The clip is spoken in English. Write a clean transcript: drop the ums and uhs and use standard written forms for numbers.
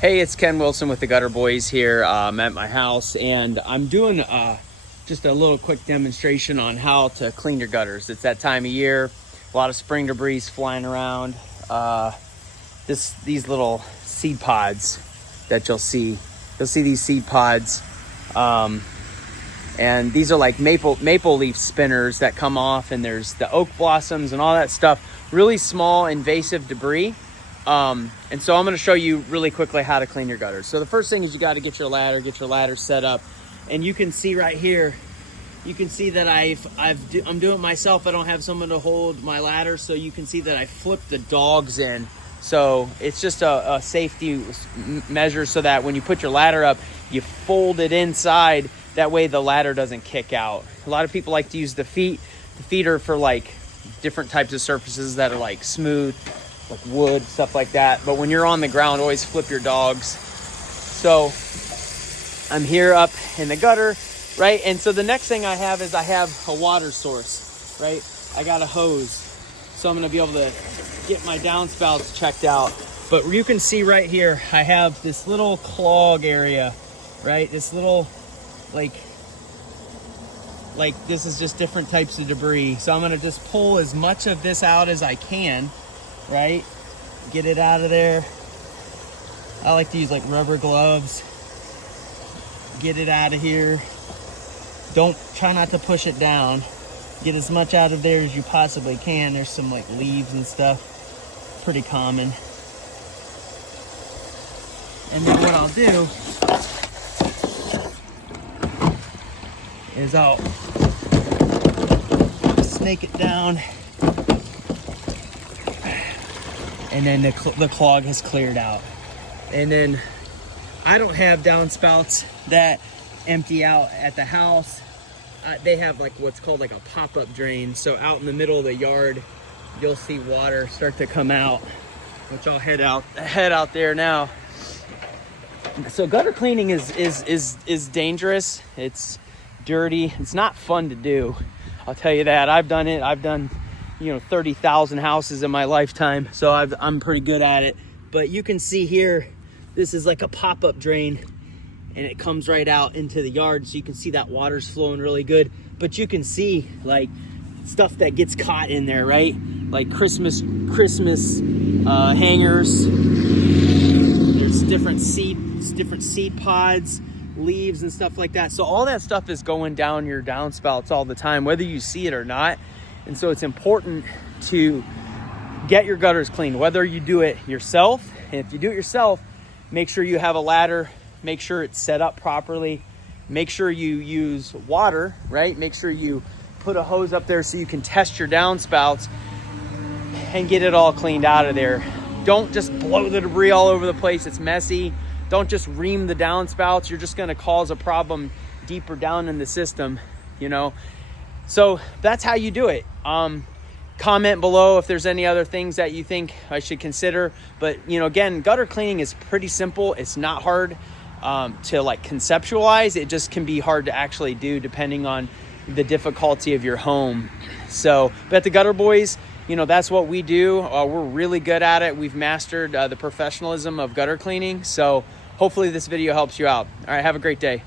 Hey, it's Ken Wilson with the Gutter Boys here. I'm at my house and I'm doing just a little quick demonstration on how to clean your gutters. It's that time of year, a lot of spring debris flying around. These little seed pods that you'll see these seed pods. And these are like maple leaf spinners that come off, and there's the oak blossoms and all that stuff. Really small invasive debris. And so I'm going to show you really quickly how to clean your gutters. So the first thing is you got to get your ladder set up, and you can see right here, you can see that I'm doing it myself. I don't have someone to hold my ladder, so you can see that I flipped the dogs in. So it's just a safety measure so that when you put your ladder up, you fold it inside. That way the ladder doesn't kick out. A lot of people like to use the feet. The feet are for like different types of surfaces that are like smooth, like wood, stuff like that. But when you're on the ground, always flip your dogs. So I'm here up in the gutter, right? And so the next thing I have is I have a water source, right? I got a hose. So I'm gonna be able to get my downspouts checked out. But you can see right here, I have this little clog area, right? This little, like this is just different types of debris. So I'm gonna just pull as much of this out as I can, right? Get it out of there. I like to use like rubber gloves. Get it out of here. Try not to push it down. Get as much out of there as you possibly can. There's some like leaves and stuff, pretty common. And then what I'll do is I'll snake it down, and then the clog has cleared out. And then I don't have downspouts that empty out at the house. They have like what's called like a pop-up drain. So out in the middle of the yard, you'll see water start to come out, which I'll head out there now. So gutter cleaning is dangerous. It's dirty. It's not fun to do. I'll tell you that. I've done it. I've done 30,000 houses in my lifetime, so I'm pretty good at it. But you can see here, this is like a pop-up drain, and it comes right out into the yard, so you can see that water's flowing really good. But you can see like stuff that gets caught in there, right? Like Christmas hangers. There's different seed pods, leaves and stuff like that. So all that stuff is going down your downspouts all the time, whether you see it or not. And so it's important to get your gutters clean, whether you do it yourself. And if you do it yourself, make sure you have a ladder, make sure it's set up properly, make sure you use water, right? Make sure you put a hose up there so you can test your downspouts and get it all cleaned out of there. Don't just blow the debris all over the place. It's messy. Don't just ream the downspouts. You're just gonna cause a problem deeper down in the system, So that's how you do it. Comment below if there's any other things that you think I should consider. But again, gutter cleaning is pretty simple. It's not hard to like conceptualize. It just can be hard to actually do depending on the difficulty of your home. So, but at the Gutter Boys, that's what we do. We're really good at it. We've mastered the professionalism of gutter cleaning. So hopefully this video helps you out. All right, have a great day.